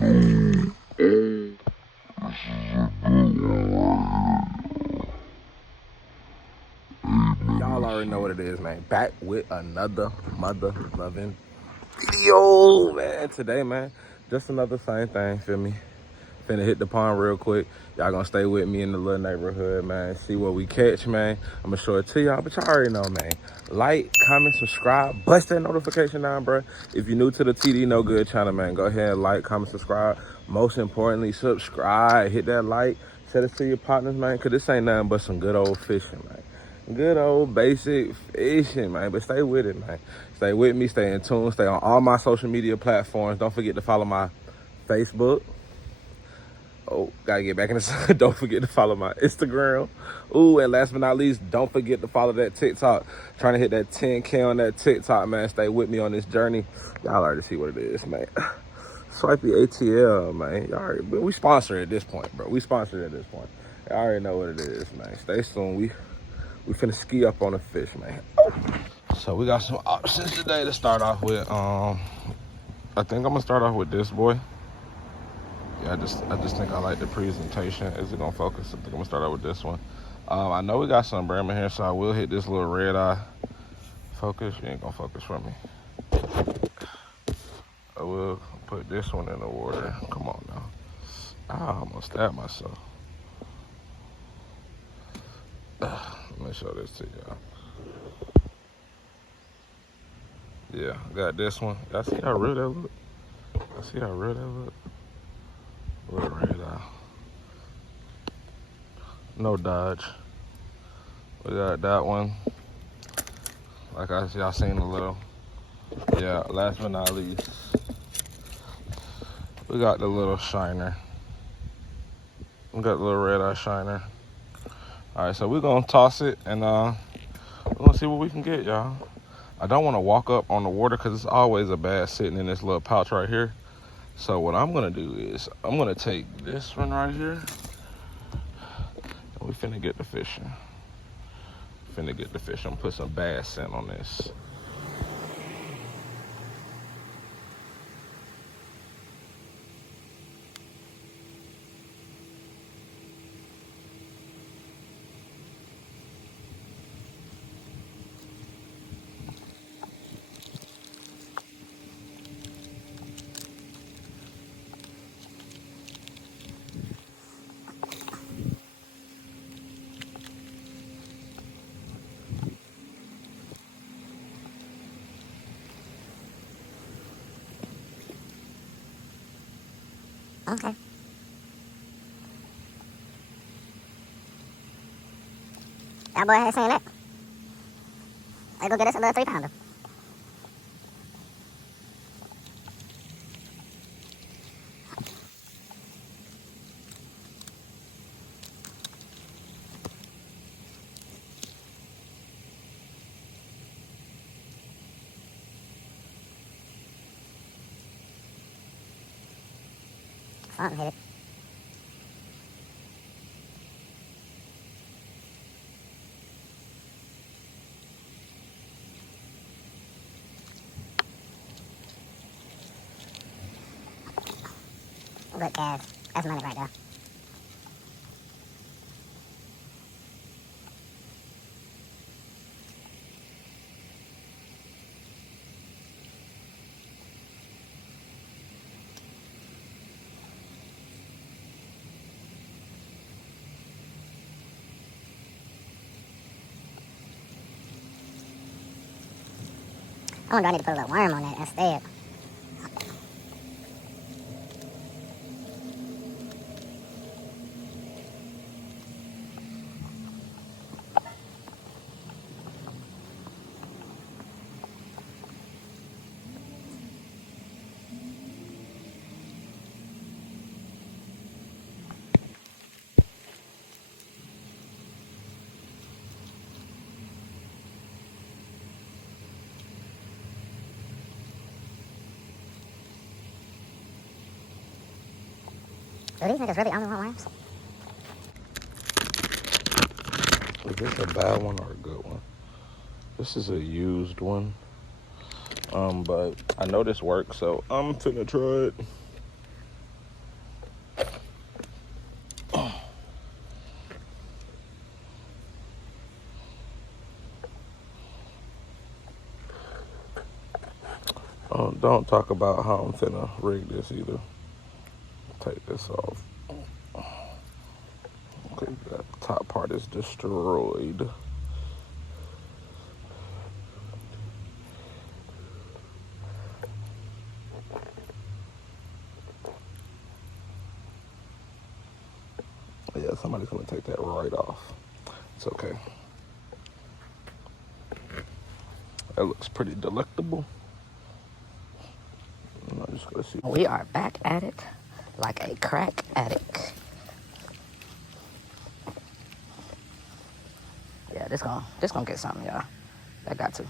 Y'all already know what it is, man. Back with another mother loving video, man. Today, man, just another same thing, feel me? Finna hit the pond real quick. Y'all gonna stay with me in the little neighborhood, man. See what we catch, man. I'm gonna show it to y'all, but y'all already know, man. Like, comment, subscribe, bust that notification down, bro. If you're new to the TD No Good channel, man, go ahead and like, comment, subscribe. Most importantly, subscribe. Hit that like. Share it to your partners, man, because this ain't nothing but some good old fishing, man. Good old basic fishing, man. But stay with it, man. Stay with me, stay in tune, stay on all my social media platforms. Don't forget to follow my Facebook. Oh, gotta get back in the sun. Don't forget to follow my Instagram. Ooh, and last but not least, don't forget to follow that TikTok. Trying to hit that 10K on that TikTok, man. Stay with me on this journey. Y'all already see what it is, man. Swipe the ATL, man. Y'all already, we sponsored at this point, bro. We sponsored at this point. Y'all already know what it is, man. Stay tuned. We finna ski up on the fish, man. So we got some options today to start off with. I think I'm gonna start off with this boy. Yeah, I just think I like the presentation. Is it gonna focus? I think I'm gonna start out with this one. I know we got some brim in here, so I will hit this little red eye. Focus, you ain't gonna focus for me. I will put this one in the water. Come on now. I almost stabbed myself. Let me show this to y'all. Yeah, got this one. Y'all see how real that look? Y'all see how real that look? Little red eye. No dodge. We got that one. Like y'all seen a little. Yeah, last but not least, we got the little shiner. We got the little red eye shiner. All right, so we're gonna toss it and we're gonna see what we can get, y'all. I don't want to walk up on the water because it's always a bad sitting in this little pouch right here. So what I'm gonna do is I'm gonna take this one right here and we finna get the fishing. I'm gonna put some bass scent on this. Okay. That boy has seen that. I go get us a little 3-pounder. Something hit it. Good cast. That's money right there. I wonder I need to put a little worm on that instead. Do these niggas really only want worms? Is this a bad one or a good one? This is a used one. But I know this works, so I'm finna try it. Don't talk about how I'm finna rig this either. Take this off. Okay, that top part is destroyed. Yeah, somebody's gonna take that right off. It's okay. That looks pretty delectable. I'm just gonna see. We are back at it like a crack addict. Yeah, this gonna get something, y'all. I got to.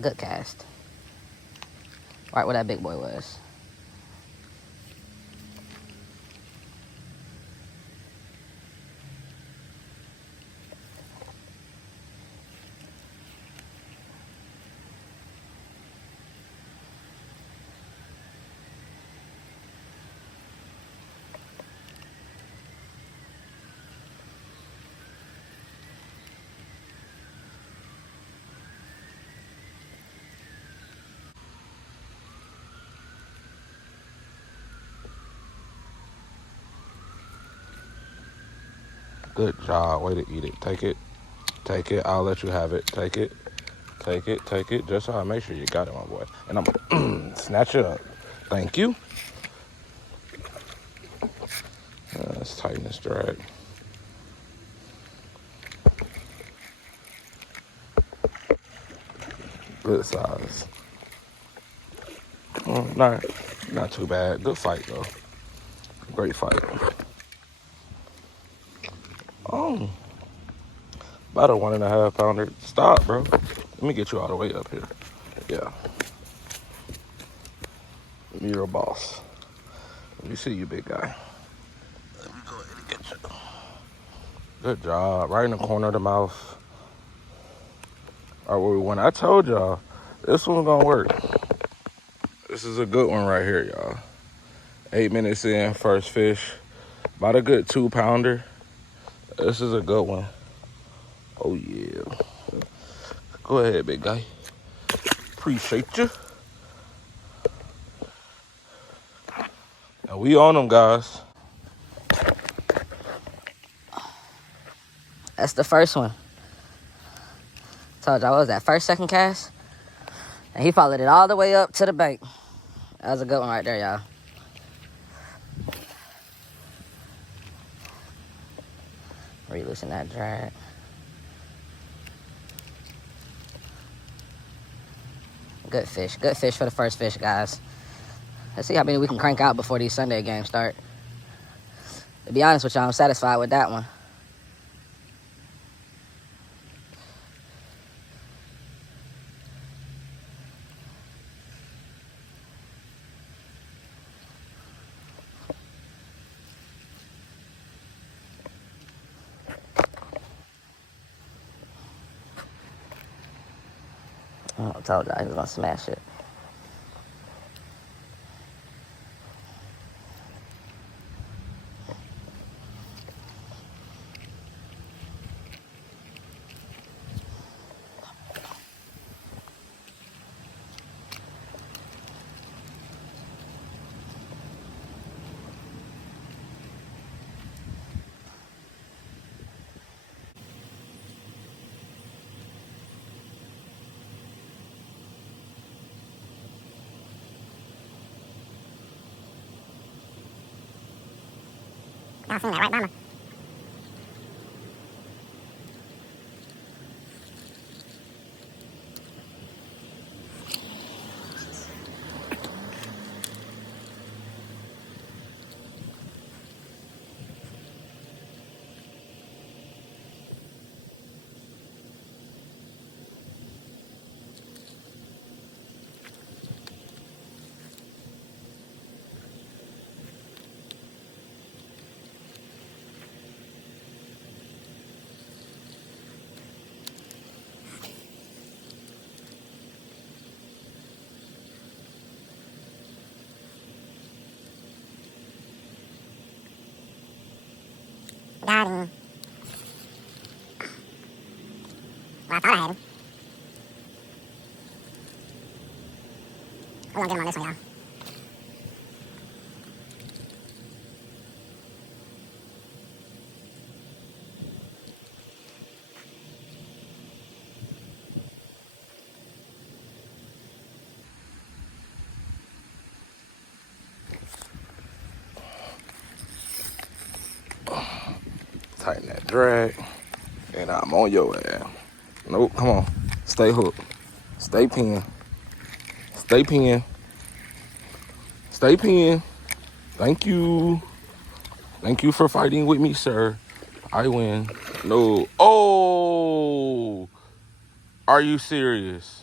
Good cast. Right where that big boy was. Good job. Way to eat it. Take it. Take it. I'll let you have it. Take it. Take it. Take it. Just so I make sure you got it, my boy. And I'm gonna snatch it up. Thank you. Let's tighten this drag. Good size. Not too bad. Good fight though. Great fight. Oh, about a 1.5 pounder. Stop, bro. Let me get you all the way up here. Yeah. You're a boss. Let me see you, big guy. Let me go ahead and get you. Good job. Right in the corner of the mouth. All right, when I told y'all, this one's gonna work. This is a good one right here, y'all. 8 minutes in, first fish. About a good 2 pounder. This is a good one. Oh, yeah. Go ahead, big guy. Appreciate you. And we on them, guys. That's the first one. Told y'all, what was that, first, second cast? And he followed it all the way up to the bank. That was a good one right there, y'all. Reloosen that drag. Good fish for the first fish, guys. Let's see how many we can crank out before these Sunday games start. To be honest with y'all, I'm satisfied with that one. I told y'all he was gonna smash it. Y'all seen that, right, mama? Got him. Well, I thought I had him. We're gonna get him on this one, y'all. Tighten that drag. And I'm on your ass. Nope, come on. Stay hooked. Stay pinned. Stay pinned. Stay pinned. Thank you. Thank you for fighting with me, sir. I win. No. Oh! Are you serious?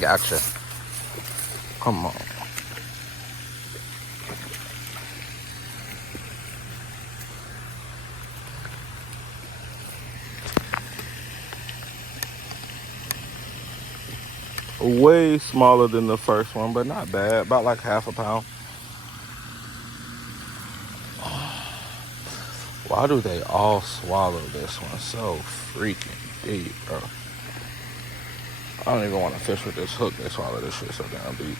Gotcha. Come on. Way smaller than the first one, but not bad. About like half a pound. Why do they all swallow this one so freaking deep, bro? I don't even want to fish with this hook. They swallow this shit so damn deep.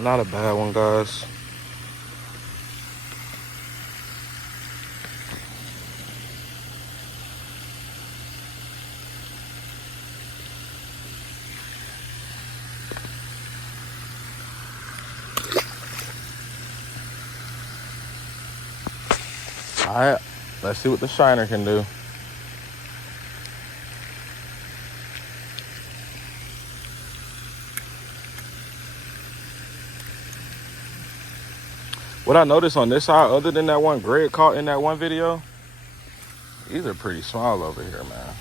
Not a bad one, guys. All right, let's see what the shiner can do. What I noticed on this side, other than that one Greg caught in that one video, these are pretty small over here, man.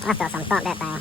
I felt something thump that thing.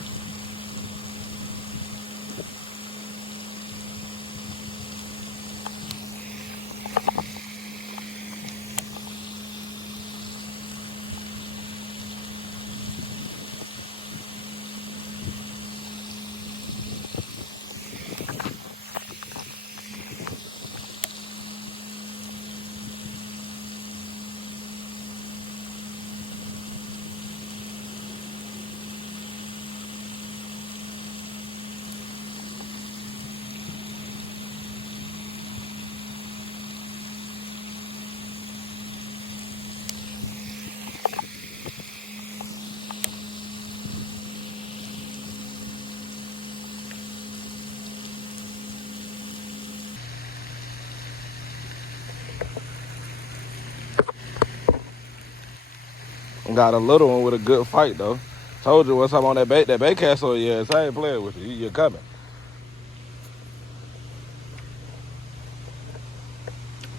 Got a little one with a good fight, though. Told you what's up on that bait cast, so yes, I ain't playing with you. You're coming.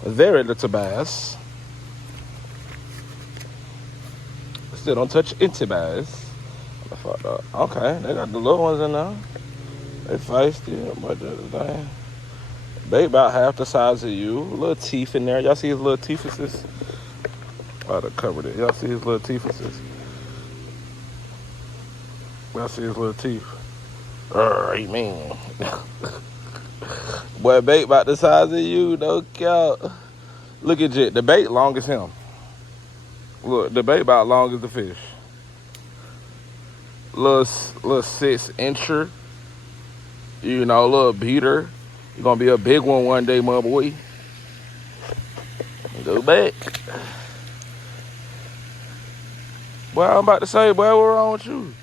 Very little bass. Still don't touch into bass. Okay, they got the little ones in there. They feisty, but dang. Bait about half the size of you. Little teeth in there. Y'all see his little teethuses? I'd have covered it. Y'all see his little teethuses? Y'all see his little teeth? Amen. Boy, bait about the size of you, no count. Look at Jit. The bait long as him. Look, the bait about long as the fish. Little 6-incher. You know, little beater. You're gonna be a big one day, my boy. Go back. Boy, I'm about to say, boy, what's wrong with you?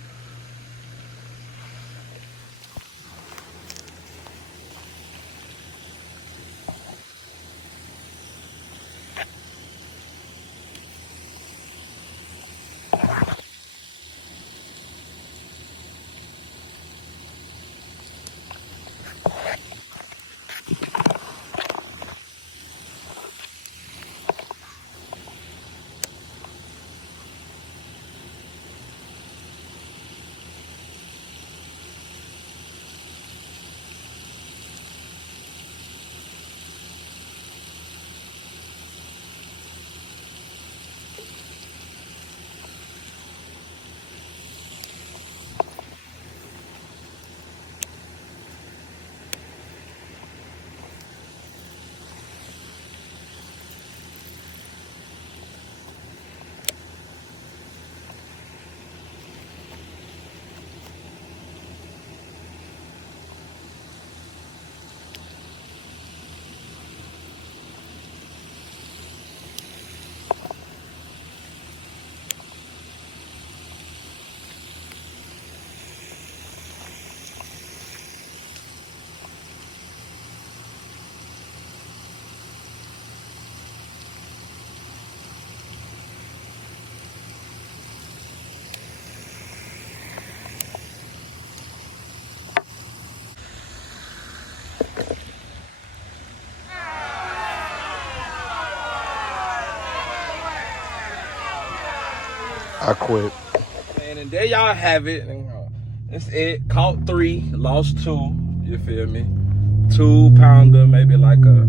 I quit. And there y'all have it. That's it. Caught 3, lost 2. You feel me? 2-pounder, maybe like a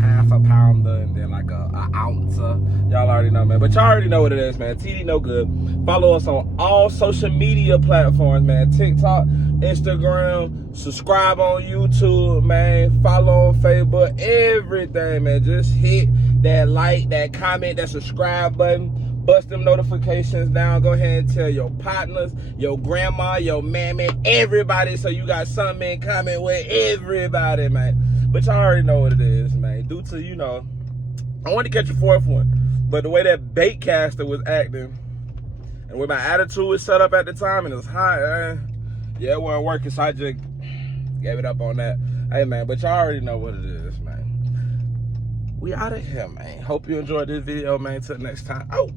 half a pounder, and then like a ounce. Y'all already know, man. But y'all already know what it is, man. TD No Good. Follow us on all social media platforms, man. TikTok, Instagram, subscribe on YouTube, man. Follow on Facebook, everything, man. Just hit that like, that comment, that subscribe button. Bust them notifications down. Go ahead and tell your partners, your grandma, your mammy, everybody, so you got something in common with everybody, man. But y'all already know what it is, man. Due to, you know, I wanted to catch a 4th one, but the way that bait caster was acting and with my attitude was set up at the time and it was hot, yeah, it wasn't working, so I just gave it up on that. Hey, man, but y'all already know what it is, man. We out of here, man. Hope you enjoyed this video, man. Till next time. Oh.